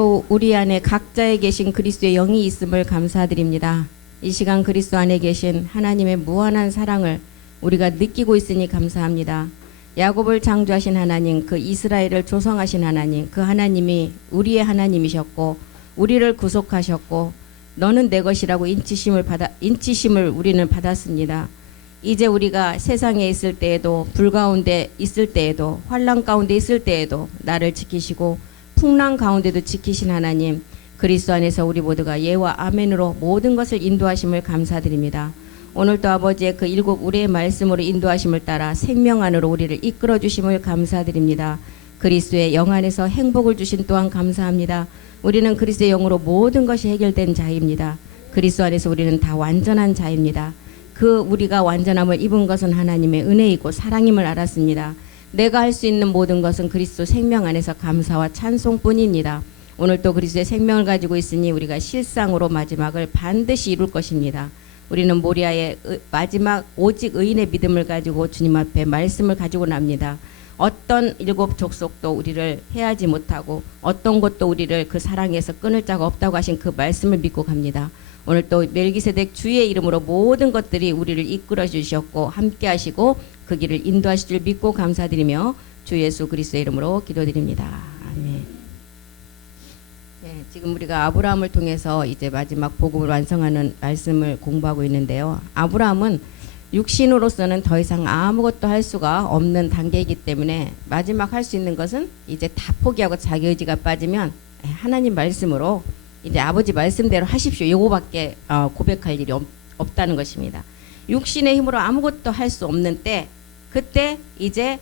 또 우리 안에 각자에 계신 그리스도의 영이 있음을 감사드립니다. 이 시간 그리스도 안에 계신 하나님의 무한한 사랑을 우리가 느끼고 있으니 감사합니다. 야곱을 창조하신 하나님, 그 이스라엘을 조성하신 하나님, 그 하나님이 우리의 하나님이셨고 우리를 구속하셨고 너는 내 것이라고 인치심을 우리는 받았습니다. 이제 우리가 세상에 있을 때에도, 불 가운데 있을 때에도, 환난 가운데 있을 때에도 나를 지키시고 풍랑 가운데도 지키신 하나님, 그리스도 안에서 우리 모두가 예와 아멘으로 모든 것을 인도하심을 감사드립니다. 오늘도 아버지의 그 일곱 우리의 말씀으로 인도하심을 따라 생명 안으로 우리를 이끌어 주심을 감사드립니다. 그리스도의 영 안에서 행복을 주신 또한 감사합니다. 우리는 그리스도의 영으로 모든 것이 해결된 자입니다. 그리스도 안에서 우리는 다 완전한 자입니다. 그 우리가 완전함을 입은 것은 하나님의 은혜이고 사랑임을 알았습니다. 내가 할 수 있는 모든 것은 그리스도 생명 안에서 감사와 찬송뿐입니다. 오늘 또 그리스도의 생명을 가지고 있으니 우리가 실상으로 마지막을 반드시 이룰 것입니다. 우리는 모리아의 마지막 오직 의인의 믿음을 가지고 주님 앞에 말씀을 가지고 납니다. 어떤 일곱 족속도 우리를 해하지 못하고 어떤 것도 우리를 그 사랑에서 끊을 자가 없다고 하신 그 말씀을 믿고 갑니다. 오늘 또 멜기세덱 주의 이름으로 모든 것들이 우리를 이끌어 주셨고 함께 하시고 그 길을 인도하실 줄 믿고 감사드리며 주 예수 그리스도의 이름으로 기도드립니다. 아멘. 네, 지금 우리가 아브라함을 통해서 이제 마지막 복음을 완성하는 말씀을 공부하고 있는데요. 아브라함은 육신으로서는 더 이상 아무것도 할 수가 없는 단계이기 때문에 마지막 할 수 있는 것은 이제 다 포기하고 자기 의지가 빠지면 하나님 말씀으로 이제 아버지 말씀대로 하십시오. 요거밖에 고백할 일이 없다는 것입니다. 육신의 힘으로 아무것도 할 수 없는 때, 그때 이제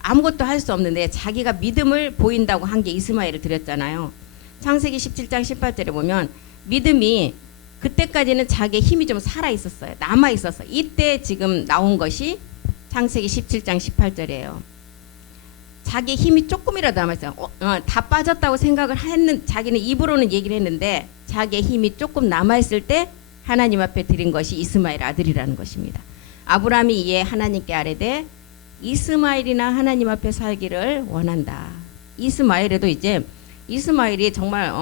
아무것도 할 수 없는데 자기가 믿음을 보인다고 한 게 이스마엘을 드렸잖아요. 창세기 17장 18절에 보면 믿음이 그때까지는 자기의 힘이 좀 살아 있었어요. 남아 있었어. 이때 지금 나온 것이 창세기 17장 18절이에요. 자기 힘이 조금이라도 남았어요. 다 빠졌다고 생각을 했는, 자기는 입으로는 얘기를 했는데 자기의 힘이 조금 남아있을 때 하나님 앞에 드린 것이 이스마엘 아들이라는 것입니다. 아브라함이 이에 하나님께 아뢰되 이스마엘이나 하나님 앞에 살기를 원한다. 이스마엘에도 이제 이스마엘이 정말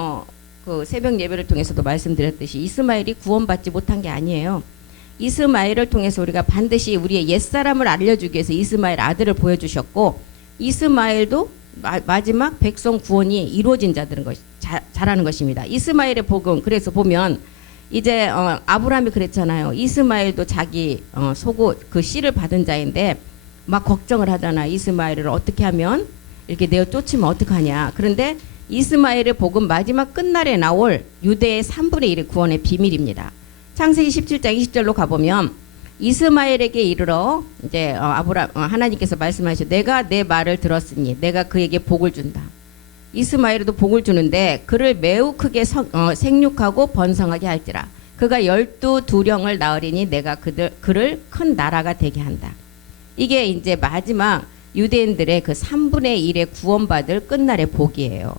그 새벽 예배를 통해서도 말씀드렸듯이 이스마엘이 구원받지 못한 게 아니에요. 이스마엘을 통해서 우리가 반드시 우리의 옛사람을 알려주기 위해서 이스마엘 아들을 보여주셨고 이스마엘도 마지막 백성 구원이 이루어진 자라는 것입니다. 이스마엘의 복음, 그래서 보면 이제 아브라함이 그랬잖아요. 이스마엘도 자기 속옷 그 씨를 받은 자인데 막 걱정을 하잖아. 이스마엘을 어떻게 하면 이렇게 내어 쫓으면 어떡하냐. 그런데 이스마엘의 복음 마지막 끝날에 나올 유대의 3분의 1의 구원의 비밀입니다. 창세기 17장 20절로 가보면 이스마엘에게 이르러 이제 하나님께서 말씀하시죠. 내가 내 말을 들었으니 내가 그에게 복을 준다. 이스마엘에도 복을 주는데 그를 매우 크게 생육하고 번성하게 할지라. 그가 12두령을 낳으리니 내가 그를 큰 나라가 되게 한다. 이게 이제 마지막 유대인들의 그 3분의 1의 구원받을 끝날의 복이에요.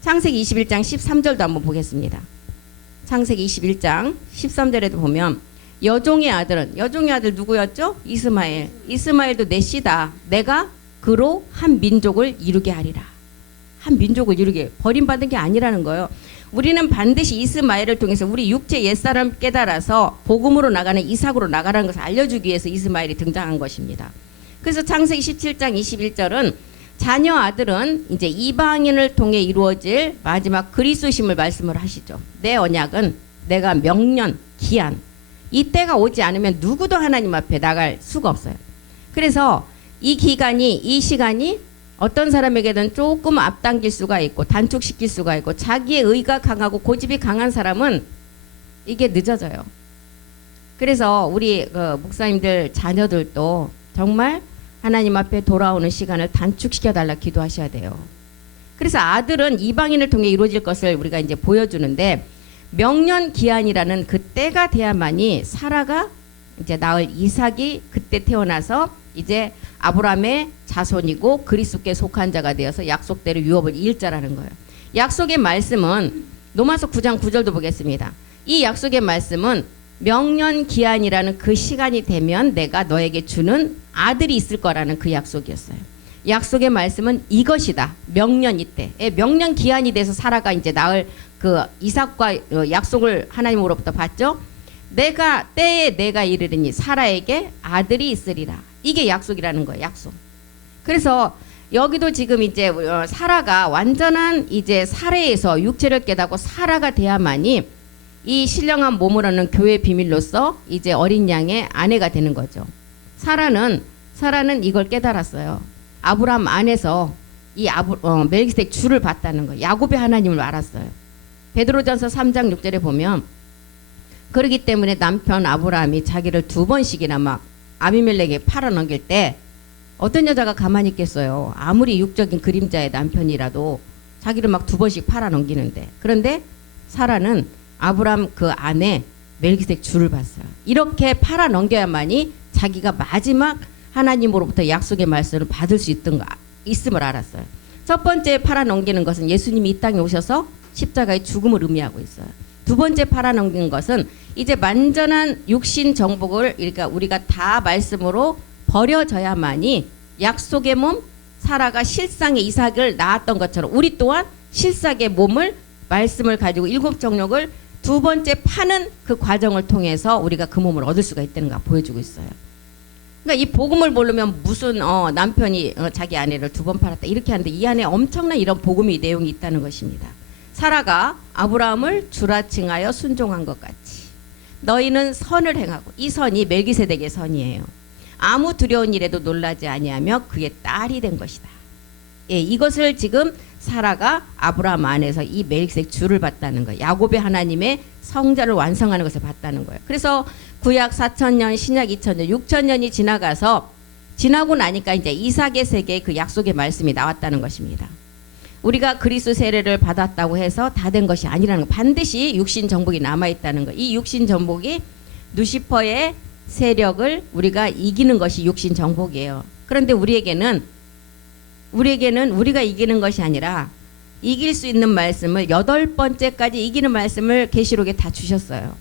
창세기 21장 13절도 한번 보겠습니다. 창세기 21장 13절에도 보면 여종의 아들 누구였죠? 이스마엘. 이스마엘도 내 씨다. 내가 그로 한 민족을 이루게 하리라. 한 민족을 이루게, 버림받은 게 아니라는 거예요. 우리는 반드시 이스마엘을 통해서 우리 육체 옛사람 깨달아서 복음으로 나가는 이삭으로 나가라는 것을 알려주기 위해서 이스마엘이 등장한 것입니다. 그래서 창세기 17장 21절은 자녀 아들은 이제 이방인을 통해 이루어질 마지막 그리스도심을 말씀을 하시죠. 내 언약은 내가 명년, 기한, 이때가 오지 않으면 누구도 하나님 앞에 나갈 수가 없어요. 그래서 이 기간이, 이 시간이 어떤 사람에게는 조금 앞당길 수가 있고 단축시킬 수가 있고 자기의 의가 강하고 고집이 강한 사람은 이게 늦어져요. 그래서 우리 목사님들 자녀들도 정말 하나님 앞에 돌아오는 시간을 단축시켜달라 기도하셔야 돼요. 그래서 아들은 이방인을 통해 이루어질 것을 우리가 이제 보여주는데 명년기한이라는 그 때가 돼야만이 사라가 이제 낳을 이삭이 그때 태어나서 이제 아브라함의 자손이고 그리스도께 속한 자가 되어서 약속대로 유업을 이을 자라는 거예요. 약속의 말씀은 로마서 9장 9절도 보겠습니다. 이 약속의 말씀은 명년기한이라는 그 시간이 되면 내가 너에게 주는 아들이 있을 거라는 그 약속이었어요. 약속의 말씀은 이것이다. 명년 이때. 명년 기한이 돼서 사라가 이제 낳을 그 이삭과 약속을 하나님으로부터 받죠. 때에 내가 이르리니 사라에게 아들이 있으리라. 이게 약속이라는 거예요. 약속. 그래서 여기도 지금 이제 사라가 완전한 이제 살해에서 육체를 깨닫고 사라가 돼야만이 이 신령한 몸을 얻는 교회의 비밀로서 이제 어린 양의 아내가 되는 거죠. 사라는 이걸 깨달았어요. 아브라함 안에서 이 멜기세덱 주를 봤다는 거예요. 야곱의 하나님을 알았어요. 베드로전서 3장 6절에 보면 그러기 때문에 남편 아브라함이 자기를 2번씩이나 막 아비멜렉에 팔아넘길 때 어떤 여자가 가만히 있겠어요. 아무리 육적인 그림자의 남편이라도 자기를 막 2번씩 팔아넘기는데. 그런데 사라는 아브라함 그 안에 멜기세덱 주를 봤어요. 이렇게 팔아넘겨야만이 자기가 마지막 하나님으로부터 약속의 말씀을 받을 수 있음을 알았어요. 첫 번째 팔아넘기는 것은 예수님이 이 땅에 오셔서 십자가의 죽음을 의미하고 있어요. 두 번째 팔아넘긴 것은 이제 완전한 육신 정복을 그러니까 우리가 다 말씀으로 버려져야만이 약속의 몸 사라가 실상의 이삭을 낳았던 것처럼 우리 또한 실상의 몸을 말씀을 가지고 일곱 정욕을 두 번째 파는 그 과정을 통해서 우리가 그 몸을 얻을 수가 있다는 거 보여주고 있어요. 그러니까 이 복음을 모르면 무슨 남편이 자기 아내를 2번 팔았다 이렇게 하는데 이 안에 엄청난 이런 복음의 내용이 있다는 것입니다. 사라가 아브라함을 주라 칭하여 순종한 것 같이 너희는 선을 행하고 이 선이 멜기세덱의 선이에요. 아무 두려운 일에도 놀라지 아니하며 그의 딸이 된 것이다. 예, 이것을 지금 사라가 아브라함 안에서 이 멜기세덱 주를 봤다는 거예요. 야곱의 하나님의 성자를 완성하는 것을 봤다는 거예요. 그래서 구약 4,000년, 신약 2,000년, 6,000년이 지나고 나니까 이제 이삭의 세계에 그 약속의 말씀이 나왔다는 것입니다. 우리가 그리스도 세례를 받았다고 해서 다 된 것이 아니라는 거. 반드시 육신 정복이 남아 있다는 거. 이 육신 정복이 누시퍼의 세력을 우리가 이기는 것이 육신 정복이에요. 그런데 우리에게는 우리가 이기는 것이 아니라 이길 수 있는 말씀을 8번째까지 이기는 말씀을 계시록에 다 주셨어요.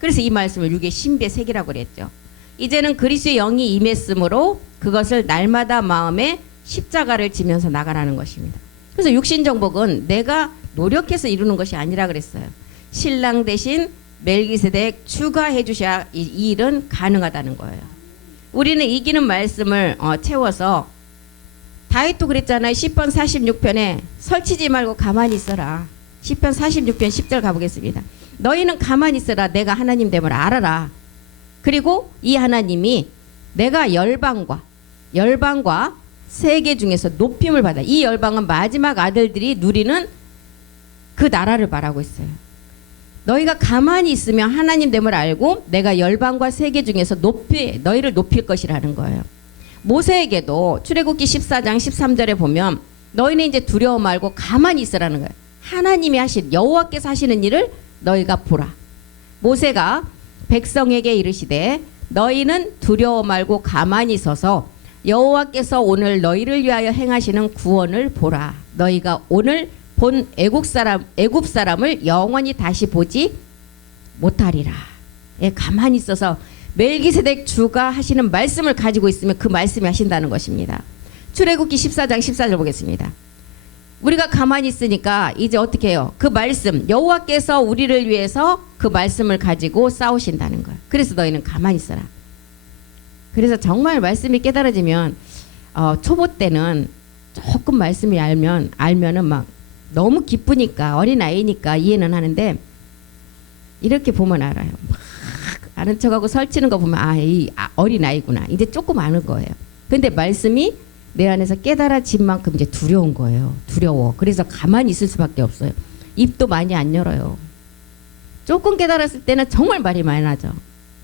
그래서 이 말씀을 육의 신비의 색이라고 그랬죠. 이제는 그리스도의 영이 임했으므로 그것을 날마다 마음에 십자가를 지면서 나가라는 것입니다. 그래서 육신 정복은 내가 노력해서 이루는 것이 아니라 그랬어요. 신랑 대신 멜기세덱 추가해 주셔야 이 일은 가능하다는 거예요. 우리는 이기는 말씀을 채워서 다윗도 그랬잖아요. 시편 46편에 설치지 말고 가만히 있어라. 시편 46편 10절 가보겠습니다. 너희는 가만히 있어라. 내가 하나님 됨을 알아라. 그리고 이 하나님이 내가 열방과 세계 중에서 높임을 받아. 이 열방은 마지막 아들들이 누리는 그 나라를 말하고 있어요. 너희가 가만히 있으면 하나님 됨을 알고 내가 열방과 세계 중에서 너희를 높일 것이라는 거예요. 모세에게도 출애굽기 14장 13절에 보면 너희는 이제 두려워 말고 가만히 있으라는 거예요. 하나님이 하신 여호와께서 하시는 일을 너희가 보라. 모세가 백성에게 이르시되 너희는 두려워 말고 가만히 서서 여호와께서 오늘 너희를 위하여 행하시는 구원을 보라. 너희가 오늘 본 애굽 사람을 영원히 다시 보지 못하리라. 예, 가만히 있어서 멜기세덱 주가 하시는 말씀을 가지고 있으면 그 말씀이 하신다는 것입니다. 출애굽기 14장 14절 보겠습니다. 우리가 가만히 있으니까 이제 어떻게 해요? 그 말씀 여호와께서 우리를 위해서 그 말씀을 가지고 싸우신다는 거예요. 그래서 너희는 가만히 있어라. 그래서 정말 말씀이 깨달아지면 초보 때는 조금 말씀이 알면은 막 너무 기쁘니까 어린아이니까 이해는 하는데 이렇게 보면 알아요. 막 아는 척하고 설치는 거 보면 이 어린아이구나. 이제 조금 아는 거예요. 근데 말씀이 내 안에서 깨달아진 만큼 이제 두려운 거예요. 두려워. 그래서 가만히 있을 수밖에 없어요. 입도 많이 안 열어요. 조금 깨달았을 때는 정말 말이 많이 나죠.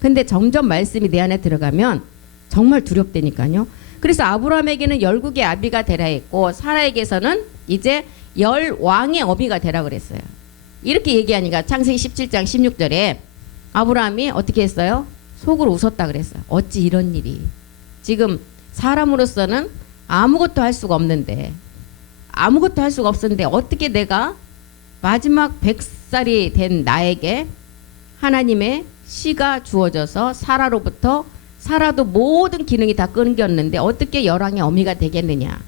근데 점점 말씀이 내 안에 들어가면 정말 두렵다니까요. 그래서 아브라함에게는 열국의 아비가 되라 했고 사라에게서는 이제 열왕의 어미가 되라 그랬어요. 이렇게 얘기하니까 창세기 17장 16절에 아브라함이 어떻게 했어요? 속으로 웃었다 그랬어요. 어찌 이런 일이. 지금 사람으로서는 아무것도 할 수가 없는데 어떻게 내가 마지막 100살이 된 나에게 하나님의 씨가 주어져서 사라도 모든 기능이 다 끊겼는데 어떻게 열왕의 어미가 되겠느냐.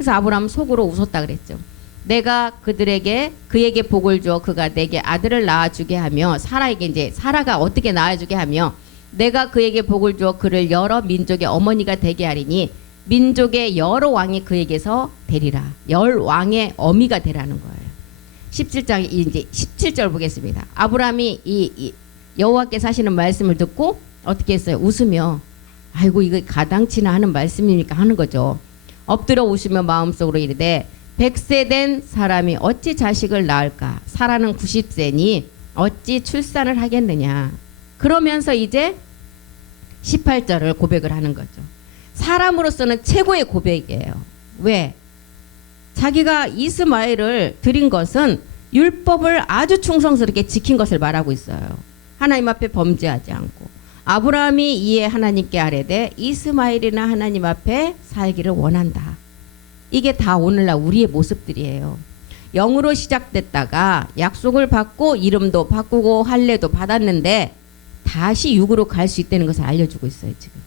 그래서 아브라함 속으로 웃었다 그랬죠. 내가 그에게 복을 주어 그가 내게 아들을 낳아주게 하며 사라에게 이제 사라가 어떻게 낳아주게 하며 내가 그에게 복을 주어 그를 여러 민족의 어머니가 되게 하리니 민족의 여러 왕이 그에게서 되리라. 열 왕의 어미가 되라는 거예요. 17장 이제 17절 보겠습니다. 아브라함이 이 여호와께서 하시는 말씀을 듣고 어떻게 했어요? 웃으며 아이고 이거 가당치나 하는 말씀이니까 하는 거죠. 엎드려 웃으며 마음속으로 이르되 100세 된 사람이 어찌 자식을 낳을까? 사라는 90세니 어찌 출산을 하겠느냐? 그러면서 이제 18절을 고백을 하는 거죠. 사람으로서는 최고의 고백이에요. 왜? 자기가 이스마엘을 드린 것은 율법을 아주 충성스럽게 지킨 것을 말하고 있어요. 하나님 앞에 범죄하지 않고. 아브라함이 이에 하나님께 아뢰되 이스마엘이나 하나님 앞에 살기를 원한다. 이게 다 오늘날 우리의 모습들이에요. 영으로 시작됐다가 약속을 받고 이름도 바꾸고 할례도 받았는데 다시 육으로 갈 수 있다는 것을 알려주고 있어요. 지금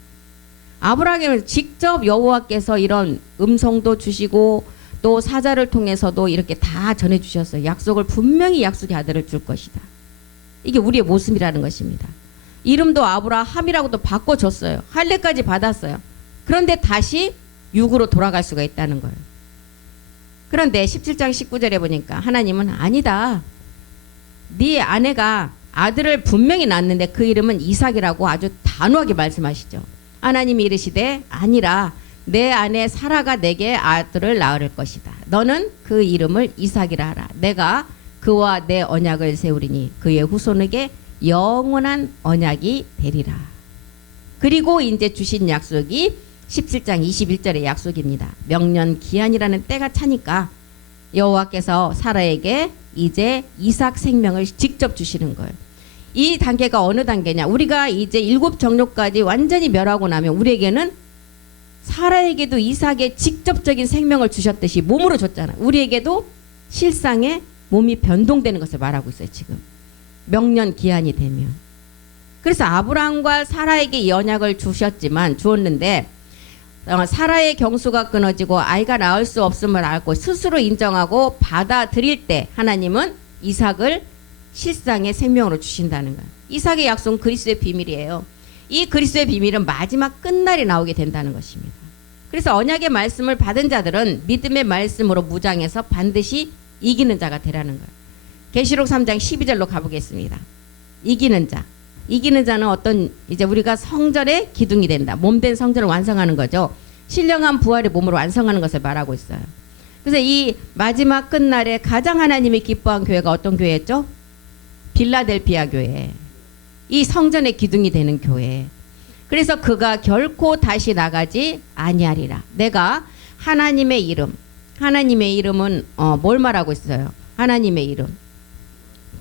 아브라함은 직접 여호와께서 이런 음성도 주시고 또 사자를 통해서도 이렇게 다 전해주셨어요. 약속을 분명히 약속의 아들을 줄 것이다. 이게 우리의 모습이라는 것입니다. 이름도 아브라함이라고도 바꿔줬어요. 할례까지 받았어요. 그런데 다시 육으로 돌아갈 수가 있다는 거예요. 그런데 17장 19절에 보니까 하나님은 아니다. 네 아내가 아들을 분명히 낳았는데 그 이름은 이삭이라고 아주 단호하게 말씀하시죠. 하나님이 이르시되 아니라 내 아내 사라가 내게 아들을 낳을 것이다. 너는 그 이름을 이삭이라 하라. 내가 그와 내 언약을 세우리니 그의 후손에게 영원한 언약이 되리라. 그리고 이제 주신 약속이 17장 21절의 약속입니다. 명년 기한이라는 때가 차니까 여호와께서 사라에게 이제 이삭 생명을 직접 주시는 거예요. 이 단계가 어느 단계냐? 우리가 이제 7 정욕까지 완전히 멸하고 나면 우리에게는 사라에게도 이삭의 직접적인 생명을 주셨듯이 몸으로 줬잖아요. 우리에게도 실상의 몸이 변동되는 것을 말하고 있어요. 지금 명년 기한이 되면. 그래서 아브라함과 사라에게 이 언약을 주었는데 사라의 경수가 끊어지고 아이가 낳을 수 없음을 알고 스스로 인정하고 받아들일 때 하나님은 이삭을 실상의 생명으로 주신다는 거예요. 이삭의 약속은 그리스도의 비밀이에요. 이 그리스도의 비밀은 마지막 끝날에 나오게 된다는 것입니다. 그래서 언약의 말씀을 받은 자들은 믿음의 말씀으로 무장해서 반드시 이기는 자가 되라는 거예요. 계시록 3장 12절로 가보겠습니다. 이기는 자. 이기는 자는 어떤 이제 우리가 성전의 기둥이 된다. 몸된 성전을 완성하는 거죠. 신령한 부활의 몸으로 완성하는 것을 말하고 있어요. 그래서 이 마지막 끝날에 가장 하나님이 기뻐한 교회가 어떤 교회였죠? 빌라델피아 교회. 이 성전의 기둥이 되는 교회. 그래서 그가 결코 다시 나가지 아니하리라. 내가 하나님의 이름. 하나님의 이름은 뭘 말하고 있어요? 하나님의 이름.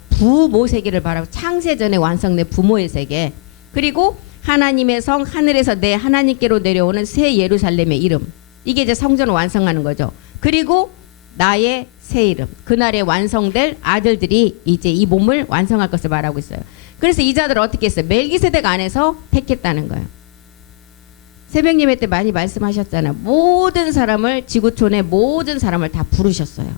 부모 세계를 말하고 창세전에 완성된 부모의 세계. 그리고 하나님의 성 하늘에서 내 하나님께로 내려오는 새 예루살렘의 이름. 이게 이제 성전을 완성하는 거죠. 그리고 나의 새 이름. 그날에 완성될 아들들이 이제 이 몸을 완성할 것을 말하고 있어요. 그래서 이 자들을 어떻게 했어요? 멜기세덱 안에서 택했다는 거예요. 새벽 예배 때 많이 말씀하셨잖아요. 모든 사람을 지구촌의 모든 사람을 다 부르셨어요.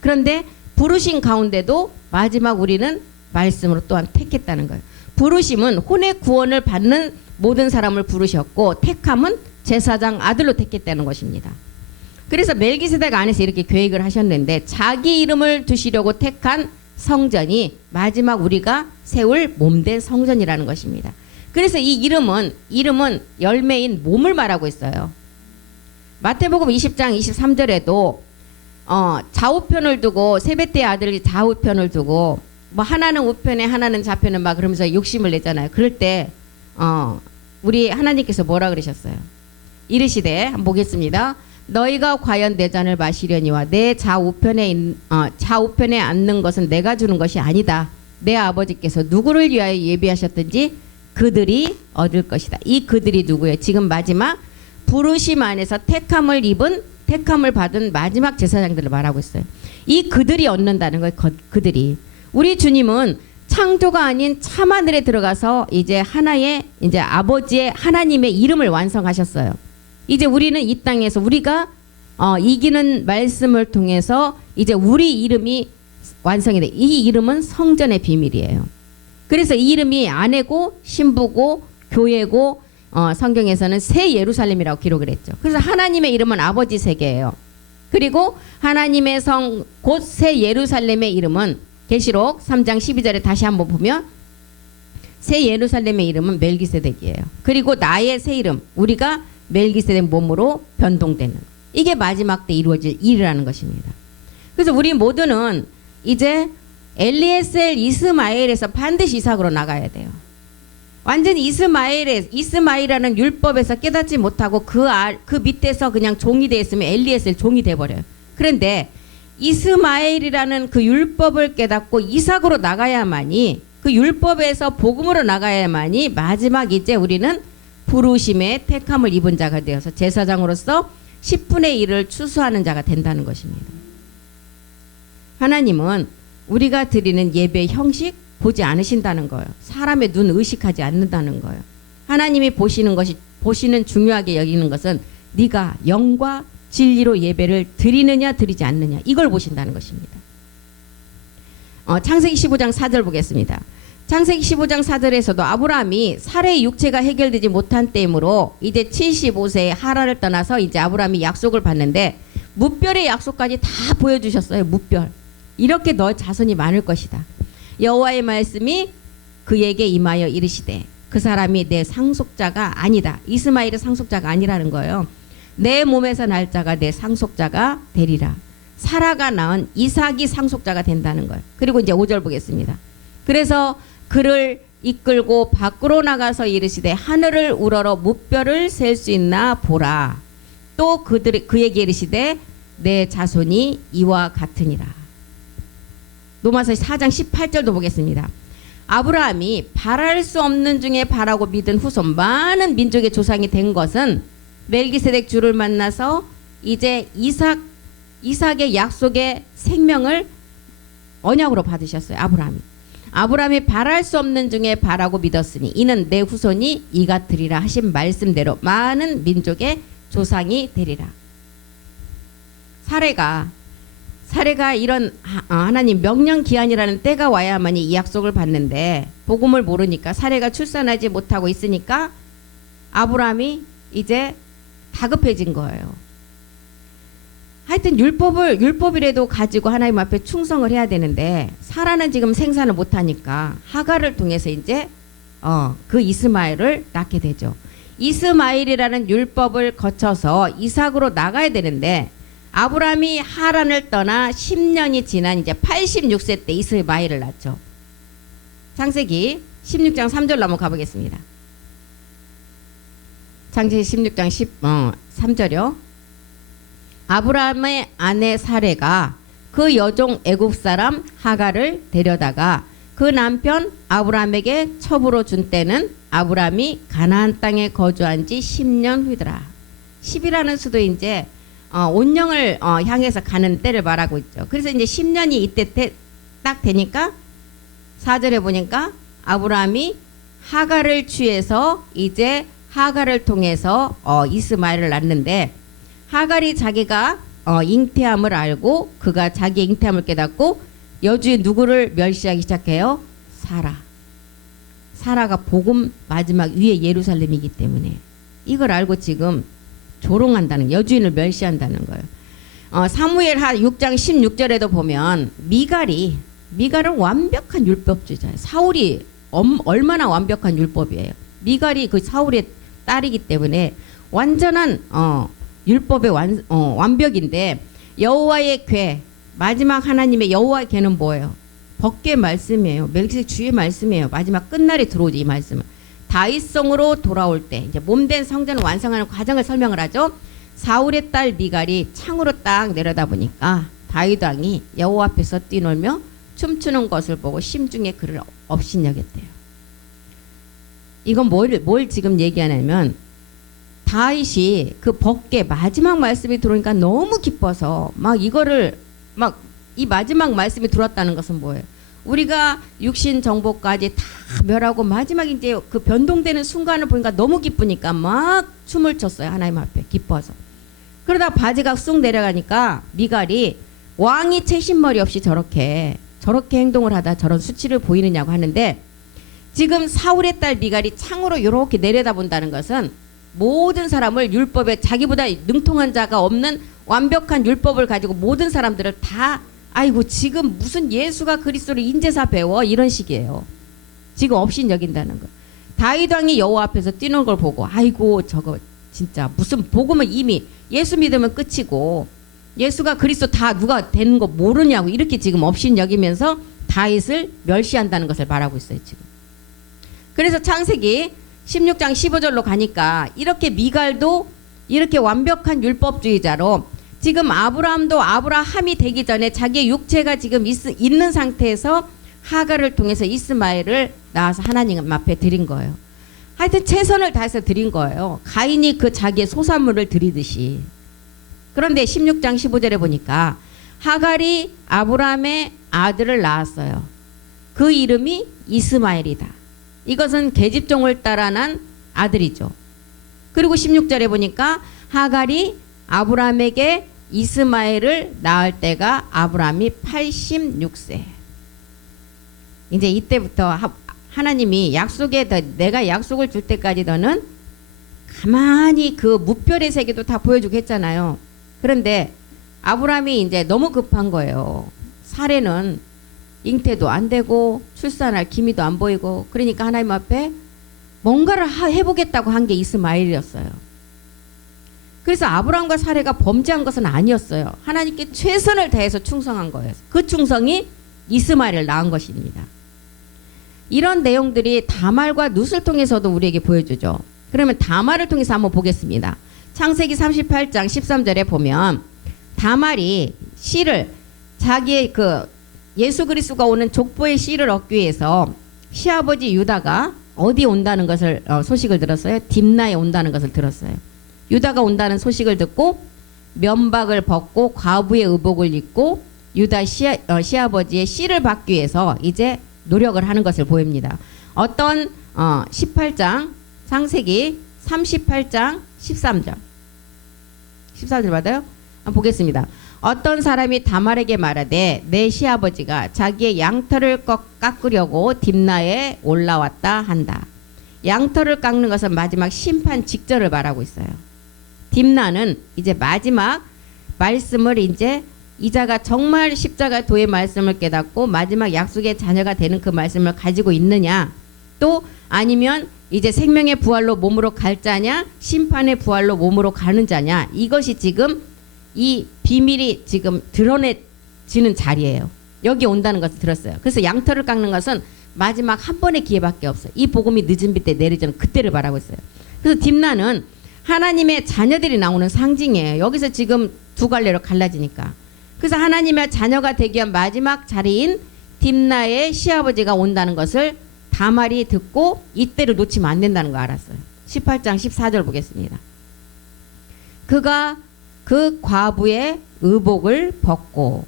그런데 부르신 가운데도 마지막 우리는 말씀으로 또한 택했다는 거예요. 부르심은 혼의 구원을 받는 모든 사람을 부르셨고 택함은 제사장 아들로 택했다는 것입니다. 그래서 멜기세덱 안에서 이렇게 계획을 하셨는데 자기 이름을 두시려고 택한 성전이 마지막 우리가 세울 몸된 성전이라는 것입니다. 그래서 이 이름은 열매인 몸을 말하고 있어요. 마태복음 20장 23절에도 좌우편을 두고 세베대의 아들이 좌우편을 두고 뭐 하나는 우편에 하나는 좌편에 막 그러면서 욕심을 내잖아요. 그럴 때 우리 하나님께서 뭐라 그러셨어요? 이르시되 한번 보겠습니다. 너희가 과연 내 잔을 마시려니와 내 좌우편에 앉는 것은 내가 주는 것이 아니다. 내 아버지께서 누구를 위하여 예비하셨든지 그들이 얻을 것이다. 이 그들이 누구예요? 지금 마지막 부르심 안에서 택함을 받은 마지막 제사장들을 말하고 있어요. 이 그들이 얻는다는 거예요. 그들이. 우리 주님은 창조가 아닌 참하늘에 들어가서 이제 하나의 이제 아버지의 하나님의 이름을 완성하셨어요. 이제 우리는 이 땅에서 우리가 이기는 말씀을 통해서 이제 우리 이름이 완성이 돼. 이 이름은 성전의 비밀이에요. 그래서 이 이름이 아내고 신부고 교회고 성경에서는 새 예루살렘이라고 기록을 했죠. 그래서 하나님의 이름은 아버지 세계예요. 그리고 하나님의 성 곧 새 예루살렘의 이름은 계시록 3장 12절에 다시 한번 보면 새 예루살렘의 이름은 멜기세덱이에요. 그리고 나의 새 이름 우리가 멜기세덱 몸으로 변동되는 이게 마지막 때 이루어질 일이라는 것입니다. 그래서 우리 모두는 이제 엘리에셀 이스마엘에서 반드시 이삭으로 나가야 돼요. 완전히 이스마엘이라는 율법에서 깨닫지 못하고 그 밑에서 그냥 종이 돼 있으면 엘리에셀 종이 돼 버려요. 그런데 이스마엘이라는 그 율법을 깨닫고 이삭으로 나가야만이 그 율법에서 복음으로 나가야만이 마지막 이제 우리는 부르심의 택함을 입은 자가 되어서 제사장으로서 10분의 1을 추수하는 자가 된다는 것입니다. 하나님은 우리가 드리는 예배 형식 보지 않으신다는 거예요. 사람의 눈 의식하지 않는다는 거예요. 하나님이 보시는 중요하게 여기는 것은 네가 영과 진리로 예배를 드리느냐 드리지 않느냐 이걸 보신다는 것입니다. 창세기 15장 4절 보겠습니다. 창세기 15장 4절에서도 아브라함이 사례의 육체가 해결되지 못한 때이므로 이제 75세에 하란을 떠나서 이제 아브라함이 약속을 받는데 무별의 약속까지 다 보여주셨어요. 무별. 이렇게 너 자손이 많을 것이다. 여호와의 말씀이 그에게 임하여 이르시되 그 사람이 내 상속자가 아니다. 이스마엘의 상속자가 아니라는 거예요. 내 몸에서 날 자가 내 상속자가 되리라. 사라가 낳은 이삭이 상속자가 된다는 거예요. 그리고 이제 5절 보겠습니다. 그래서 그를 이끌고 밖으로 나가서 이르시되 하늘을 우러러 무별을 셀 수 있나 보라. 또 그에게 이르시되 내 자손이 이와 같으니라. 로마서 4장 18절도 보겠습니다. 아브라함이 바랄 수 없는 중에 바라고 믿은 후손 많은 민족의 조상이 된 것은 멜기세덱 주를 만나서 이제 이삭의 약속의 생명을 언약으로 받으셨어요. 아브라함이 바랄 수 없는 중에 바라고 믿었으니 이는 내 후손이 이 같으리라 하신 말씀대로 많은 민족의 조상이 되리라. 사례가 이런 하나님 명령 기한이라는 때가 와야만이 이 약속을 받는데 복음을 모르니까 사례가 출산하지 못하고 있으니까 아브라함이 이제 다급해진 거예요. 하여튼 율법이라도 가지고 하나님 앞에 충성을 해야 되는데 사라는 지금 생산을 못하니까 하갈을 통해서 이제 그 이스마엘을 낳게 되죠. 이스마엘이라는 율법을 거쳐서 이삭으로 나가야 되는데 아브라함이 하란을 떠나 10년이 지난 이제 86세 때 이스마엘을 낳죠. 창세기 16장 3절 한번 가보겠습니다. 창세기 16장 3절이요. 아브라함의 아내 사레가 그 여종 애굽 사람 하갈을 데려다가 그 남편 아브라함에게 첩으로 준 때는 아브라함이 가나안 땅에 거주한 지 10년 후더라. 10이라는 수도 이제 온영을 향해서 가는 때를 말하고 있죠. 그래서 이제 10년이 이때 딱 되니까 4절에 보니까 아브라함이 하갈을 취해서 이제 하갈을 통해서 이스마엘을 낳는데 하갈이 자기가 잉태함을 알고 그가 자기의 잉태함을 깨닫고 여주에 누구를 멸시하기 시작해요? 사라가 복음 마지막 위에 예루살렘이기 때문에 이걸 알고 지금 조롱한다는 여주인을 멸시한다는 거예요. 사무엘 6장 16절에도 보면 미갈은 완벽한 율법주의자예요. 사울이 얼마나 완벽한 율법이에요. 미갈이 그 사울의 딸이기 때문에 완전한 율법의 완벽인데 여호와의 궤 마지막 하나님의 여호와의 궤는 뭐예요? 법궤 말씀이에요. 멜기세덱 주의 말씀이에요. 마지막 끝날에 들어오지 이 말씀은. 다윗성으로 돌아올 때 이제 몸된 성전을 완성하는 과정을 설명을 하죠. 사울의 딸 미갈이 창으로 딱 내려다보니까 다윗 왕이 여호와 앞에서 뛰놀며 춤추는 것을 보고 심중에 그를 업신여겼대요. 이건 뭘 지금 얘기하냐면 다윗이 그 법궤 마지막 말씀이 들어오니까 너무 기뻐서 이 마지막 말씀이 들어왔다는 것은 뭐예요? 우리가 육신 정복까지 다 멸하고 마지막 이제 그 변동되는 순간을 보니까 너무 기쁘니까 막 춤을 췄어요. 하나님 앞에 기뻐서. 그러다 바지가 쑥 내려가니까 미갈이 왕이 채신머리 없이 저렇게 행동을 하다 저런 수치를 보이느냐고 하는데, 지금 사울의 딸 미갈이 창으로 이렇게 내려다본다는 것은 모든 사람을 율법에 자기보다 능통한 자가 없는 완벽한 율법을 가지고 모든 사람들을 다 아이고 지금 무슨 예수가 그리스도를 인제사 배워 이런 식이에요. 지금 없인 여긴다는 거. 다윗 왕이 여호와 앞에서 뛰는 걸 보고 아이고 저거 진짜 무슨 복음은 이미 예수 믿으면 끝이고 예수가 그리스도 다 누가 되는 거 모르냐고 이렇게 지금 없인 여기면서 다윗을 멸시한다는 것을 말하고 있어요 지금. 그래서 창세기 16장 15절로 가니까 이렇게 미갈도 이렇게 완벽한 율법주의자로 지금 아브라함도 아브라함이 되기 전에 자기의 육체가 지금 있는 상태에서 하갈을 통해서 이스마엘을 낳아서 하나님 앞에 드린 거예요. 하여튼 최선을 다해서 드린 거예요. 가인이 그 자기의 소산물을 드리듯이. 그런데 16장 15절에 보니까 하갈이 아브라함의 아들을 낳았어요. 그 이름이 이스마엘이다. 이것은 계집종을 따라 난 아들이죠. 그리고 16절에 보니까 하갈이 아브라함에게 이스마엘을 낳을 때가 아브라함이 86세. 이제 이때부터 하나님이 내가 약속을 줄 때까지 너는 가만히 그 무별의 세계도 다 보여주고 했잖아요. 그런데 아브라함이 이제 너무 급한 거예요. 사례는 잉태도 안 되고 출산할 기미도 안 보이고, 그러니까 하나님 앞에 뭔가를 해보겠다고 한 게 이스마엘이었어요. 그래서 아브라함과 사례가 범죄한 것은 아니었어요. 하나님께 최선을 다해서 충성한 거예요. 그 충성이 이스마엘을 낳은 것입니다. 이런 내용들이 다말과 룻을 통해서도 우리에게 보여주죠. 그러면 다말을 통해서 한번 보겠습니다. 창세기 38장 13절에 보면 다말이 씨를 자기의 그 예수 그리스도가 오는 족보의 씨를 얻기 위해서 시아버지 유다가 어디 온다는 것을 소식을 들었어요. 딥나에 온다는 것을 들었어요. 유다가 온다는 소식을 듣고 면박을 벗고 과부의 의복을 입고 유다 시아버지의 씨를 받기 위해서 이제 노력을 하는 것을 보입니다. 어떤 18장 창세기 38장 13절 14절 받아요? 보겠습니다. 어떤 사람이 다말에게 말하되 내 시아버지가 자기의 양털을 깎으려고 딥나에 올라왔다 한다. 양털을 깎는 것은 마지막 심판 직전을 말하고 있어요. 딥나는 이제 마지막 말씀을 이제 이자가 정말 십자가 도의 말씀을 깨닫고 마지막 약속의 자녀가 되는 그 말씀을 가지고 있느냐, 또 아니면 이제 생명의 부활로 몸으로 갈 자냐 심판의 부활로 몸으로 가는 자냐, 이것이 지금 이 비밀이 지금 드러내지는 자리예요. 여기 온다는 것을 들었어요. 그래서 양털을 깎는 것은 마지막 한 번의 기회밖에 없어요. 이 복음이 늦은 빛 때 내리자는 그때를 말하고 있어요. 그래서 딥나는 하나님의 자녀들이 나오는 상징이에요. 여기서 지금 두 갈래로 갈라지니까. 그래서 하나님의 자녀가 되기 위한 마지막 자리인 딥나의 시아버지가 온다는 것을 다말이 듣고 이때를 놓치면 안 된다는 거 알았어요. 18장 14절 보겠습니다. 그가 그 과부의 의복을 벗고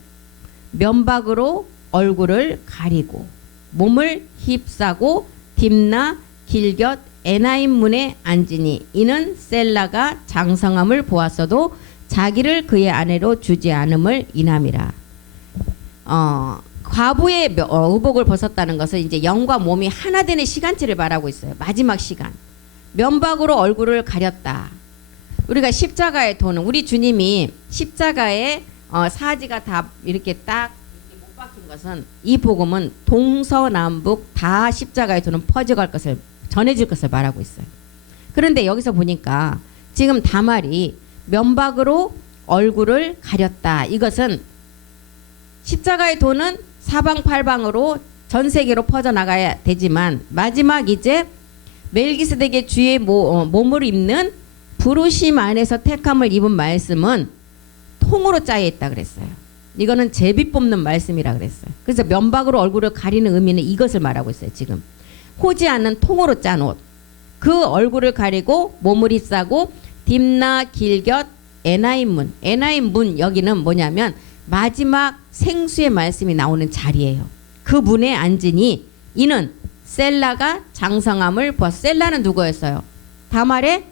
면박으로 얼굴을 가리고 몸을 휩싸고 딥나 길곁 에나임 문에 앉으니 이는 셀라가 장성함을 보았어도 자기를 그의 아내로 주지 않음을 인함이라. 과부의 의복을 벗었다는 것은 이제 영과 몸이 하나 되는 시간치를 말하고 있어요. 마지막 시간. 면박으로 얼굴을 가렸다. 우리가 십자가에 도는 우리 주님이 십자가에 사지가 다 이렇게 딱 이렇게 못 박힌 것은 이 복음은 동서남북 다 십자가에 도는 퍼져갈 것을 전해줄 것을 말하고 있어요. 그런데 여기서 보니까 지금 다말이 면박으로 얼굴을 가렸다. 이것은 십자가의 도는 사방팔방으로 전 세계로 퍼져나가야 되지만 마지막 이제 멜기세덱의 주의 몸을 입는 부르심 안에서 택함을 입은 말씀은 통으로 짜여 있다 그랬어요. 이거는 제비 뽑는 말씀이라 그랬어요. 그래서 면박으로 얼굴을 가리는 의미는 이것을 말하고 있어요. 지금 호지 않는 통으로 짠 옷, 그 얼굴을 가리고 몸을 휩싸고 딥나 길곁 에나임 문, 에나임 문 여기는 뭐냐면 마지막 생수의 말씀이 나오는 자리예요. 그 문에 앉으니 이는 셀라가 장성함을 보았어요. 셀라는 누구였어요? 다말의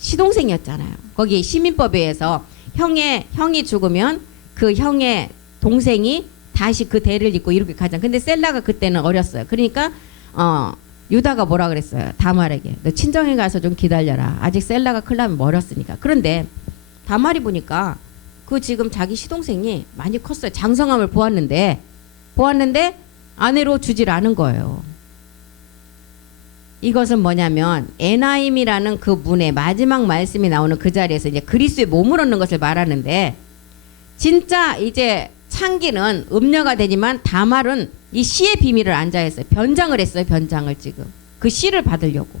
시동생이었잖아요. 거기 시민법에 의해서 형이 죽으면 그 형의 동생이 다시 그 대를 잇고 이렇게 가자. 근데 셀라가 그때는 어렸어요. 그러니까 유다가 뭐라 그랬어요? 다말에게 너 친정에 가서 좀 기다려라. 아직 셀라가 클 나면 멀었으니까. 그런데 다말이 보니까 그 지금 자기 시동생이 많이 컸어요. 장성함을 보았는데 아내로 주질 않은 거예요. 이것은 뭐냐면 에나임이라는 그 문의 마지막 말씀이 나오는 그 자리에서 이제 그리스도의 몸을 얻는 것을 말하는데, 진짜 이제 창기는 음녀가 되지만 다말은 이 씨의 비밀을 안자했어요. 변장을 했어요. 변장을 지금 그 씨를 받으려고.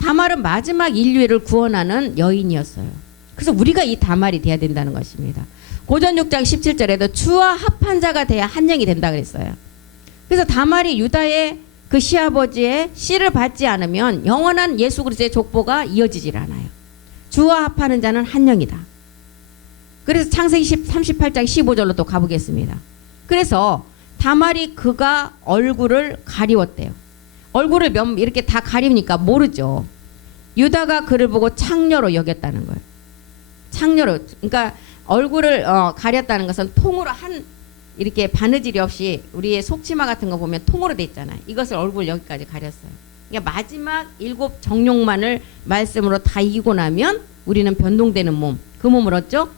다말은 마지막 인류를 구원하는 여인이었어요. 그래서 우리가 이 다말이 돼야 된다는 것입니다. 고전 6장 17절에도 주와 합한 자가 돼야 한 영이 된다 그랬어요. 그래서 다말이 유다의 그 시아버지의 씨를 받지 않으면 영원한 예수 그리스도의 족보가 이어지질 않아요. 주와 합하는 자는 한 영이다. 그래서 창세기 38장 15절로 또 가보겠습니다. 그래서 다말이 그가 얼굴을 가리웠대요. 얼굴을 이렇게 다 가리니까 모르죠. 유다가 그를 보고 창녀로 여겼다는 거예요. 창녀로. 그러니까 얼굴을 가렸다는 것은 통으로 이렇게 바느질이 없이 우리의 속치마 같은 거 보면 통으로 돼 있잖아요. 이것을 얼굴 여기까지 가렸어요. 그러니까 마지막 7 정욕만을 말씀으로 다 이기고 나면 우리는 변동되는 몸, 그 몸을 얻죠.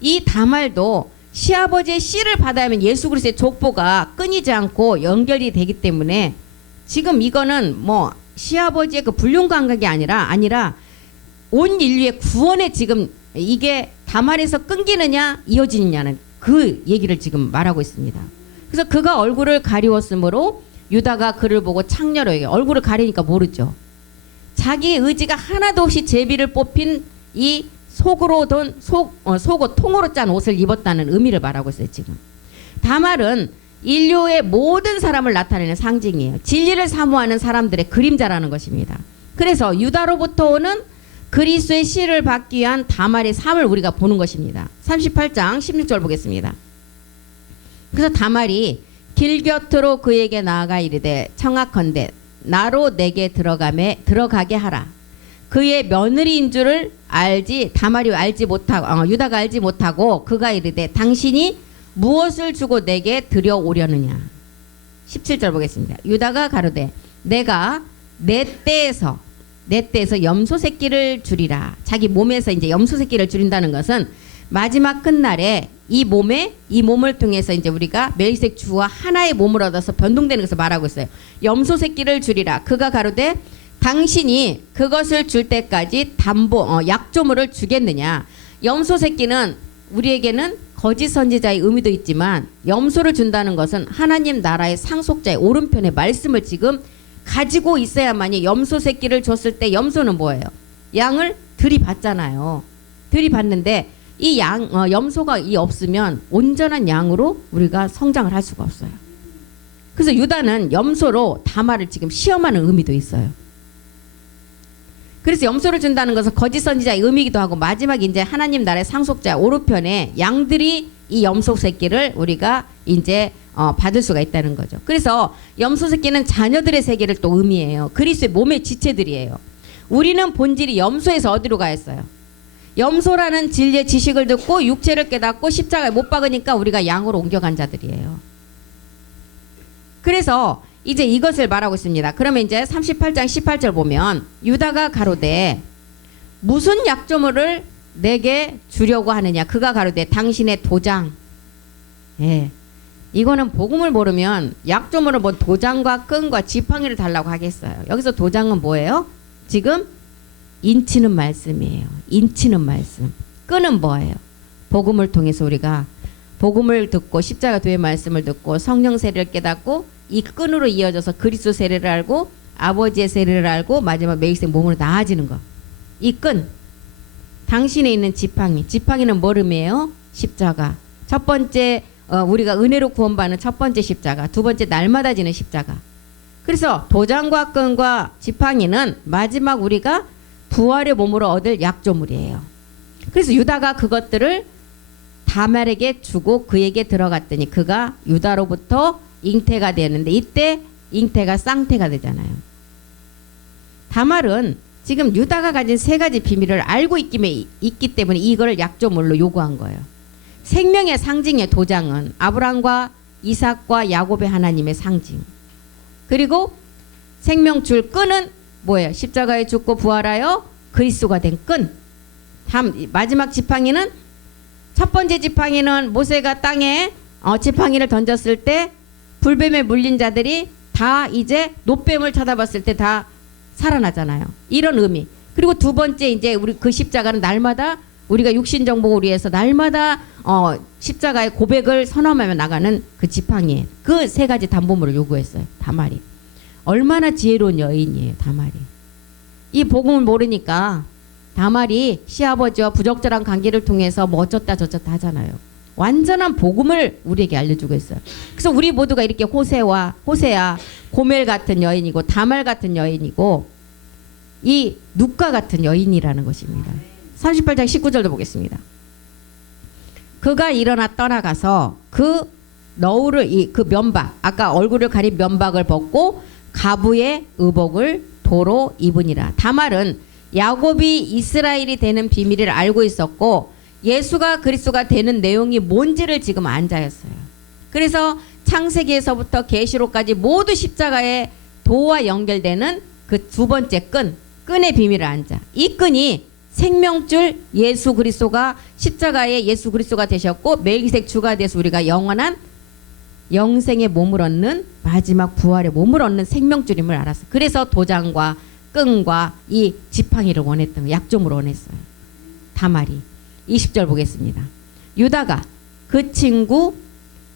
이 다말도 시아버지의 씨를 받아야 하면 예수 그리스도의 족보가 끊이지 않고 연결이 되기 때문에 지금 이거는 뭐 시아버지의 그 불륜 감각이 아니라 온 인류의 구원에 지금 이게 다말에서 끊기느냐 이어지느냐는 그 얘기를 지금 말하고 있습니다. 그래서 그가 얼굴을 가리웠으므로 유다가 그를 보고 창녀로 여겨. 얼굴을 가리니까 모르죠. 자기 의지가 하나도 없이 제비를 뽑힌 이 속옷 통으로 짠 옷을 입었다는 의미를 말하고 있어요. 지금 다말은 인류의 모든 사람을 나타내는 상징이에요. 진리를 사모하는 사람들의 그림자라는 것입니다. 그래서 유다로부터 오는 그리스도의 씨를 받기 위한 다말의 삶을 우리가 보는 것입니다. 38장 16절 보겠습니다. 그래서 다말이 길 곁으로 그에게 나아가 이르되 청하건대 나로 내게 들어가게 하라. 그의 며느리인 줄을 다말이 알지 못하고 유다가 알지 못하고 그가 이르되 당신이 무엇을 주고 내게 들여오려느냐. 17절 보겠습니다. 유다가 가로되 내가 내 떼에서 염소 새끼를 주리라. 자기 몸에서 이제 염소 새끼를 줄인다는 것은 마지막 끝날에 이 몸을 통해서 이제 우리가 멜기세덱 주와 하나의 몸을 얻어서 변동되는 것을 말하고 있어요. 염소 새끼를 주리라. 그가 가로되 당신이 그것을 줄 때까지 약조물을 주겠느냐. 염소 새끼는 우리에게는 거짓 선지자의 의미도 있지만 염소를 준다는 것은 하나님 나라의 상속자의 오른편의 말씀을 지금 가지고 있어야만이 염소 새끼를 줬을 때 염소는 뭐예요? 양을 들이받잖아요. 들이받는데 이 염소가 없으면 온전한 양으로 우리가 성장을 할 수가 없어요. 그래서 유다는 염소로 다말을 지금 시험하는 의미도 있어요. 그래서 염소를 준다는 것은 거짓 선지자의 의미이기도 하고 마지막 이제 하나님 나라의 상속자 오른편에 양들이 이 염소 새끼를 우리가 이제 받을 수가 있다는 거죠. 그래서 염소 새끼는 자녀들의 세계를 또 의미해요. 그리스도의 몸의 지체들이에요. 우리는 본질이 염소에서 어디로 가였어요? 염소라는 진리의 지식을 듣고 육체를 깨닫고 십자가에 못 박으니까 우리가 양으로 옮겨간 자들이에요. 그래서 이제 이것을 말하고 있습니다. 그러면 이제 38장 18절 보면 유다가 가로되 무슨 약조물을 내게 주려고 하느냐. 그가 가로되 당신의 도장. 예. 이거는 복음을 모르면 약조물을 뭐 도장과 끈과 지팡이를 달라고 하겠어요. 여기서 도장은 뭐예요? 지금 인치는 말씀이에요. 인치는 말씀. 끈은 뭐예요? 복음을 통해서 우리가 복음을 듣고 십자가 도의 말씀을 듣고 성령 세례를 깨닫고 이 끈으로 이어져서 그리스도 세례를 알고 아버지의 세례를 알고 마지막 멜기세덱 몸으로 나아지는 거. 이 끈. 당신에 있는 지팡이. 지팡이는 뭘 의미해요? 십자가. 첫 번째 우리가 은혜로 구원받는 첫 번째 십자가. 두 번째 날마다 지는 십자가. 그래서 도장과 끈과 지팡이는 마지막 우리가 부활의 몸으로 얻을 약조물이에요. 그래서 유다가 그것들을 다말에게 주고 그에게 들어갔더니 그가 유다로부터 잉태가 되었는데 이때 잉태가 쌍태가 되잖아요. 다말은 지금 유다가 가진 세 가지 비밀을 알고 있기 때문에 이걸 약조물로 요구한 거예요. 생명의 상징의 도장은 아브라함과 이삭과 야곱의 하나님의 상징. 그리고 생명줄 끈은 뭐예요? 십자가에 죽고 부활하여 그리스도가 된 끈. 다음 마지막 지팡이는 첫 번째 지팡이는 모세가 땅에 지팡이를 던졌을 때 불뱀에 물린 자들이 다 이제 노뱀을 쳐다봤을 때 다 살아나잖아요. 이런 의미. 그리고 두 번째 이제 우리 그 십자가는 날마다 우리가 육신 정복을 위해서 날마다 십자가의 고백을 선언하며 나가는 그 지팡이에 그 세 가지 담보물을 요구했어요. 다말이. 얼마나 지혜로운 여인이에요. 다말이. 이 복음을 모르니까 다말이 시아버지와 부적절한 관계를 통해서 뭐 어쩌다 저쩌다 하잖아요. 완전한 복음을 우리에게 알려주고 있어요. 그래서 우리 모두가 이렇게 호세야 고멜 같은 여인이고 다말 같은 여인이고 이 눕과 같은 여인이라는 것입니다. 38장 19절도 보겠습니다. 그가 일어나 떠나가서 그 너울을 그 면박 아까 얼굴을 가린 면박을 벗고 가부의 의복을 도로 입으니라. 다말은 야곱이 이스라엘이 되는 비밀을 알고 있었고 예수가 그리스도가 되는 내용이 뭔지를 지금 안자였어요. 그래서 창세기에서부터 계시록까지 모두 십자가의 도와 연결되는 그 두 번째 끈의 비밀을 안자. 이 끈이 생명줄 예수 그리스도가 십자가에 예수 그리스도가 되셨고 멜기세덱 주가 돼서 우리가 영원한 영생의 몸을 얻는 마지막 부활의 몸을 얻는 생명줄임을 알았어요. 그래서 도장과 끈과 이 지팡이를 원했던 거예요. 약점으로 원했어요. 다말이. 20절 보겠습니다. 유다가 그 친구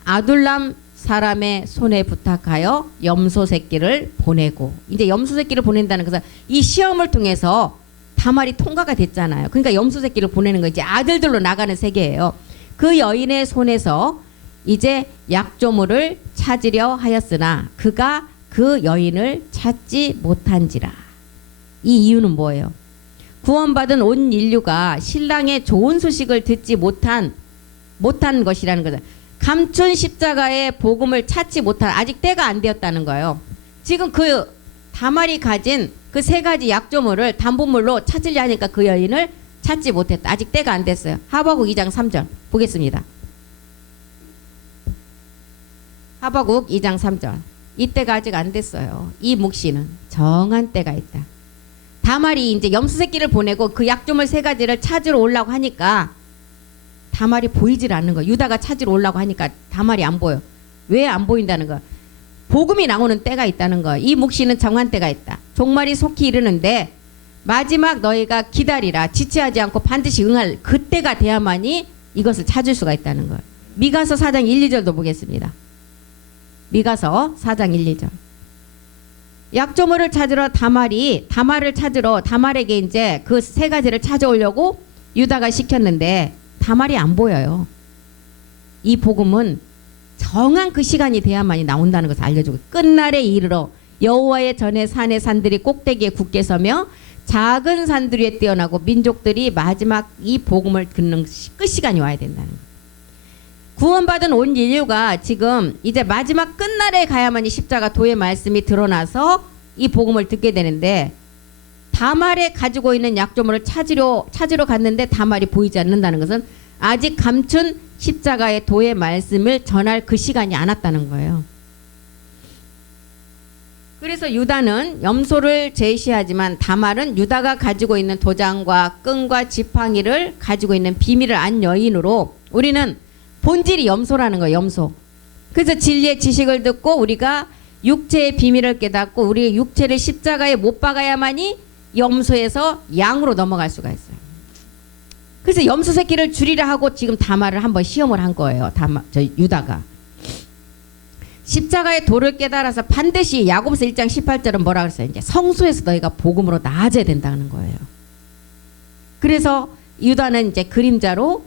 아둘람 사람의 손에 부탁하여 염소 새끼를 보내고 이제 염소 새끼를 보낸다는 것은 이 시험을 통해서 다말이 통과가 됐잖아요. 그러니까 염소 새끼를 보내는 거 이제 아들들로 나가는 세계예요. 그 여인의 손에서 이제 약조물을 찾으려 하였으나 그가 그 여인을 찾지 못한지라. 이 이유는 뭐예요? 구원받은 온 인류가 신랑의 좋은 소식을 듣지 못한 것이라는 거죠. 감춘 십자가의 복음을 찾지 못한 아직 때가 안 되었다는 거예요. 지금 그 다말이 가진 그 세 가지 약조물을 담보물로 찾으려 하니까 그 여인을 찾지 못했다. 아직 때가 안 됐어요. 하박국 2장 3절 보겠습니다. 하박국 2장 3절. 이때가 아직 안 됐어요. 이 묵시는 정한 때가 있다. 다말이 이제 염소 새끼를 보내고 그 약조물 세 가지를 찾으러 오려고 하니까 다말이 보이질 않는 거예요. 유다가 찾으러 오려고 하니까 다말이 안 보여. 왜 안 보인다는 거야? 복음이 나오는 때가 있다는 거예요. 이 묵시는 정한 때가 있다. 종말이 속히 이르는데 마지막 너희가 기다리라. 지체하지 않고 반드시 응할 그때가 돼야만이 이것을 찾을 수가 있다는 거예요. 미가서 4장 1, 2절도 보겠습니다. 미가서 4장 1, 2절. 약조물을 찾으러 다말을 찾으러 다말에게 이제 그 세 가지를 찾아오려고 유다가 시켰는데 다말이 안 보여요. 이 복음은 정한 그 시간이 돼야만이 나온다는 것을 알려주고 끝날에 이르러 여호와의 전에 산의 산들이 꼭대기에 굳게 서며 작은 산들 위에 뛰어나고 민족들이 마지막 이 복음을 듣는 끝 시간이 와야 된다는 거예요. 구원받은 온 인류가 지금 이제 마지막 끝날에 가야만이 십자가 도의 말씀이 드러나서 이 복음을 듣게 되는데 다말에 가지고 있는 약조물을 찾으러 갔는데 다말이 보이지 않는다는 것은 아직 감춘 십자가의 도의 말씀을 전할 그 시간이 안 왔다는 거예요. 그래서 유다는 염소를 제시하지만 다말은 유다가 가지고 있는 도장과 끈과 지팡이를 가지고 있는 비밀을 안 여인으로 우리는 본질이 염소라는 거예요. 염소. 그래서 진리의 지식을 듣고 우리가 육체의 비밀을 깨닫고 우리의 육체를 십자가에 못 박아야만이 염소에서 양으로 넘어갈 수가 있어요. 그래서 염소 새끼를 줄이려 하고 지금 다말을 한번 시험을 한 거예요. 유다가. 십자가의 도를 깨달아서 반드시 야고보서 1장 18절은 뭐라 그랬어요? 이제 성소에서 너희가 복음으로 나아져야 된다는 거예요. 그래서 유다는 이제 그림자로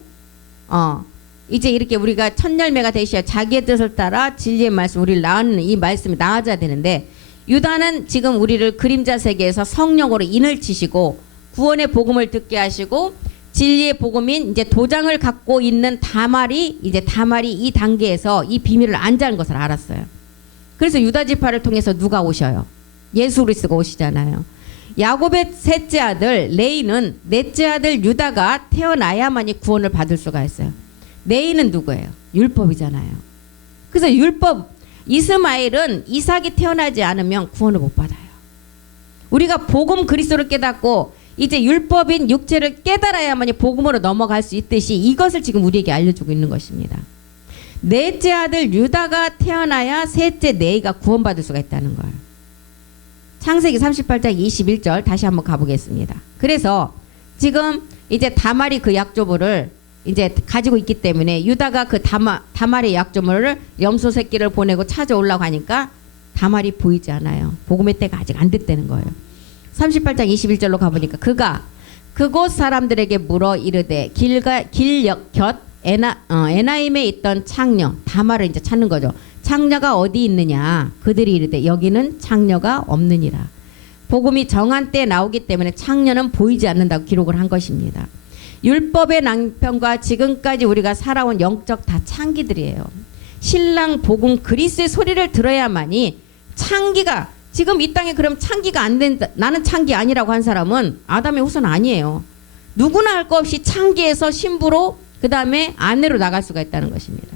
이제 이렇게 우리가 첫 열매가 되셔야 자기의 뜻을 따라 진리의 말씀 우리를 낳는 이 말씀이 나아져야 되는데 유다는 지금 우리를 그림자 세계에서 성령으로 인을 치시고 구원의 복음을 듣게 하시고 진리의 복음인 이제 도장을 갖고 있는 다말이 이 단계에서 이 비밀을 안자는 것을 알았어요. 그래서 유다 지파를 통해서 누가 오셔요? 예수 그리스도가 오시잖아요. 야곱의 셋째 아들 레이는 넷째 아들 유다가 태어나야만이 구원을 받을 수가 있어요. 레이는 누구예요? 율법이잖아요. 그래서 율법 이스마엘은 이삭이 태어나지 않으면 구원을 못 받아요. 우리가 복음 그리스도를 깨닫고 이제 율법인 육체를 깨달아야만이 복음으로 넘어갈 수 있듯이 이것을 지금 우리에게 알려주고 있는 것입니다. 넷째 아들 유다가 태어나야 셋째 레이가 구원받을 수가 있다는 거예요. 창세기 38장 21절 다시 한번 가보겠습니다. 그래서 지금 이제 다말이 그 약조물을 이제 가지고 있기 때문에 유다가 그 다말의 약조물을 염소 새끼를 보내고 찾아오려고 하니까 다말이 보이지 않아요. 복음의 때가 아직 안 됐다는 거예요. 38장 21절로 가보니까 그가 그곳 사람들에게 물어 이르되 길곁 에나임에 있던 창녀 다말을 이제 찾는 거죠. 창녀가 어디 있느냐? 그들이 이르되 여기는 창녀가 없느니라. 복음이 정한 때에 나오기 때문에 창녀는 보이지 않는다고 기록을 한 것입니다. 율법의 낭편과 지금까지 우리가 살아온 영적 다 창기들이에요. 신랑 복음 그리스도의 소리를 들어야만이 창기가 지금 이 땅에 그럼 창기가 안 된다. 나는 창기 아니라고 한 사람은 아담의 후손 아니에요. 누구나 할 것 없이 창기에서 신부로 그 다음에 아내로 나갈 수가 있다는 것입니다.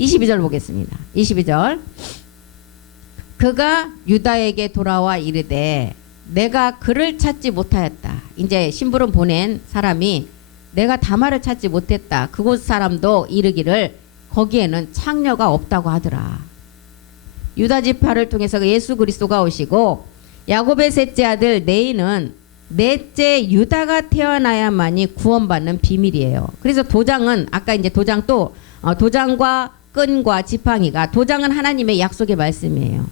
22절 보겠습니다. 22절 그가 유다에게 돌아와 이르되 내가 그를 찾지 못하였다. 이제 신부름 보낸 사람이 내가 다말을 찾지 못했다. 그곳 사람도 이르기를 거기에는 창녀가 없다고 하더라. 유다 지파를 통해서 예수 그리스도가 오시고 야곱의 셋째 아들 레이는 넷째 유다가 태어나야만이 구원받는 비밀이에요. 그래서 도장은 아까 이제 도장 또 도장과 끈과 지팡이가 도장은 하나님의 약속의 말씀이에요.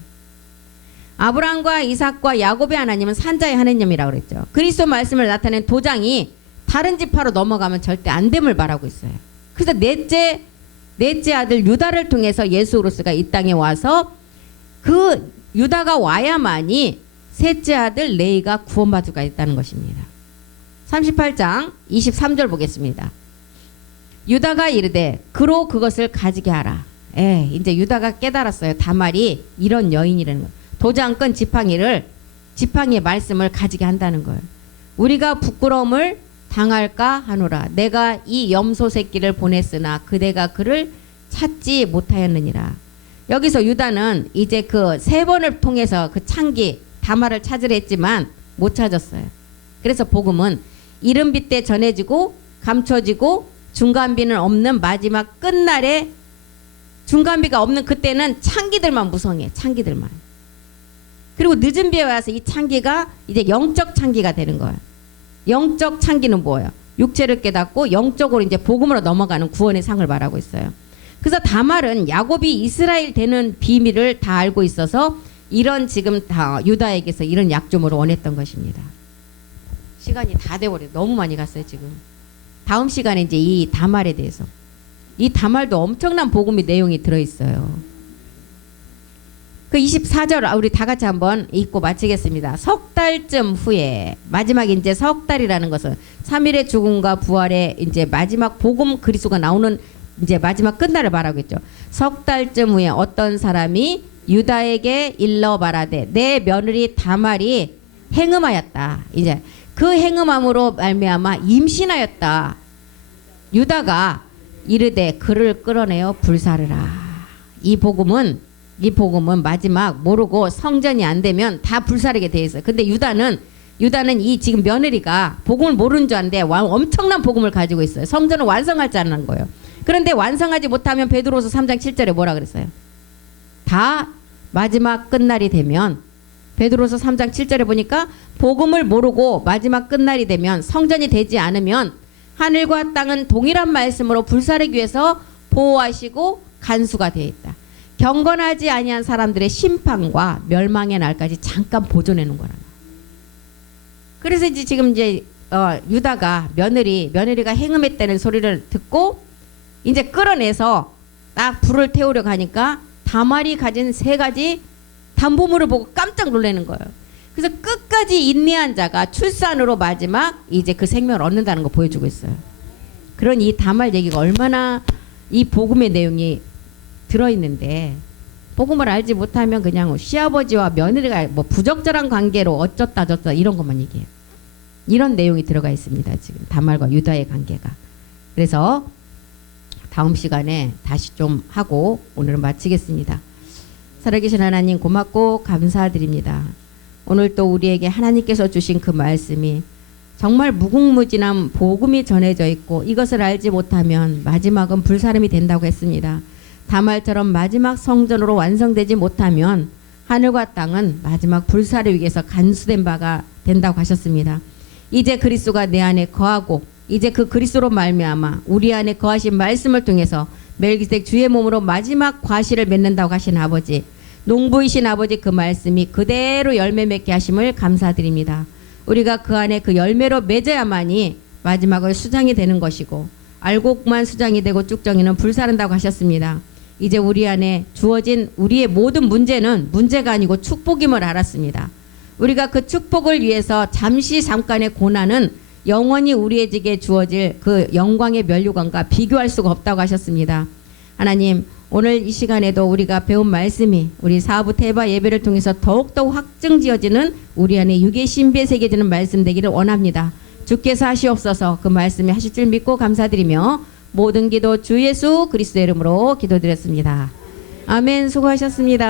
아브라함과 이삭과 야곱의 하나님은 산자의 하나님이라고 그랬죠. 그리스도 말씀을 나타낸 도장이 다른 지파로 넘어가면 절대 안 됨을 말하고 있어요. 그래서 넷째 아들 유다를 통해서 예수 그리스도가 이 땅에 와서 그 유다가 와야만이 셋째 아들 레이가 구원받을 수가 있다는 것입니다. 38장 23절 보겠습니다. 유다가 이르되 그로 그것을 가지게 하라. 이제 유다가 깨달았어요. 다말이 이런 여인이라는 거. 도장끈 지팡이의 말씀을 가지게 한다는 거예요. 우리가 부끄러움을 당할까 하노라. 내가 이 염소 새끼를 보냈으나 그대가 그를 찾지 못하였느니라. 여기서 유다는 이제 그 세 번을 통해서 그 창기 다말을 찾으려 했지만 못 찾았어요. 그래서 복음은 이른비 때 전해지고 감춰지고 중간비는 없는 마지막 끝날에 중간비가 없는 그때는 창기들만 무성해. 창기들만. 그리고 늦은 비에 와서 이 창기가 이제 영적 창기가 되는 거예요. 영적 창기는 뭐예요? 육체를 깨닫고 영적으로 이제 복음으로 넘어가는 구원의 상을 말하고 있어요. 그래서 다말은 야곱이 이스라엘 되는 비밀을 다 알고 있어서 이런 지금 다 유다에게서 이런 약점으로 원했던 것입니다. 시간이 다 돼버려. 너무 많이 갔어요 지금. 다음 시간에 이제 이 다말에 대해서. 이 다말도 엄청난 복음의 내용이 들어있어요. 그 24절 우리 다 같이 한번 읽고 마치겠습니다. 석 달쯤 후에 마지막 이제 석 달이라는 것은 3일의 죽음과 부활의 이제 마지막 복음 그리스도가 나오는 이제 마지막 끝날을 말하고 있죠. 석 달쯤 후에 어떤 사람이 유다에게 일러 말하되 내 며느리 다말이 행음하였다. 이제 그 행음함으로 말미암아 임신하였다. 유다가 이르되 그를 끌어내어 불사르라. 이 복음은 마지막 모르고 성전이 안 되면 다 불사르게 돼 있어요. 근데 유다는 이 지금 며느리가 복음을 모르는 줄 아는데 엄청난 복음을 가지고 있어요. 성전을 완성할 줄 아는 거예요. 그런데 완성하지 못하면 베드로서 3장 7절에 뭐라 그랬어요? 다 마지막 끝날이 되면 베드로서 3장 7절에 보니까 복음을 모르고 마지막 끝날이 되면 성전이 되지 않으면 하늘과 땅은 동일한 말씀으로 불사르기 위해서 보호하시고 간수가 되어 있다. 경건하지 아니한 사람들의 심판과 멸망의 날까지 잠깐 보존해 놓은 거라는. 그래서 이제 지금 이제 유다가 며느리가 행음했다는 소리를 듣고 이제 끌어내서 딱 불을 태우려고 하니까 다말이 가진 세 가지 담보물을 보고 깜짝 놀라는 거예요. 그래서 끝까지 인내한 자가 출산으로 마지막 이제 그 생명을 얻는다는 거 보여주고 있어요. 그런 이 다말 얘기가 얼마나 이 복음의 내용이 들어있는데 복음을 알지 못하면 그냥 시아버지와 며느리가 뭐 부적절한 관계로 어쩌다 저쩌다 이런 것만 얘기해요. 이런 내용이 들어가 있습니다. 지금 다말과 유다의 관계가. 그래서 다음 시간에 다시 좀 하고 오늘은 마치겠습니다. 살아계신 하나님 고맙고 감사드립니다. 오늘 또 우리에게 하나님께서 주신 그 말씀이 정말 무궁무진한 복음이 전해져 있고 이것을 알지 못하면 마지막은 불사름이 된다고 했습니다. 다말처럼 마지막 성전으로 완성되지 못하면 하늘과 땅은 마지막 불사를 위해서 간수된 바가 된다고 하셨습니다. 이제 그리스도가 내 안에 거하고 이제 그 그리스도로 말미암아 우리 안에 거하신 말씀을 통해서 멜기세덱 주의 몸으로 마지막 과실을 맺는다고 하신 아버지, 농부이신 아버지 그 말씀이 그대로 열매 맺게 하심을 감사드립니다. 우리가 그 안에 그 열매로 맺어야만이 마지막을 수장이 되는 것이고 알곡만 수장이 되고 쭉정이는 불사른다고 하셨습니다. 이제 우리 안에 주어진 우리의 모든 문제는 문제가 아니고 축복임을 알았습니다. 우리가 그 축복을 위해서 잠깐의 고난은 영원히 우리에게 주어질 그 영광의 면류관과 비교할 수가 없다고 하셨습니다. 하나님, 오늘 이 시간에도 우리가 배운 말씀이 우리 사부 태바 예배를 통해서 더욱더욱 확증지어지는 우리 안에 육의 신비에 새겨지는 말씀 되기를 원합니다. 주께서 하시옵소서. 그 말씀이 하실 줄 믿고 감사드리며 모든 기도 주 예수 그리스도의 이름으로 기도드렸습니다. 아멘. 수고하셨습니다.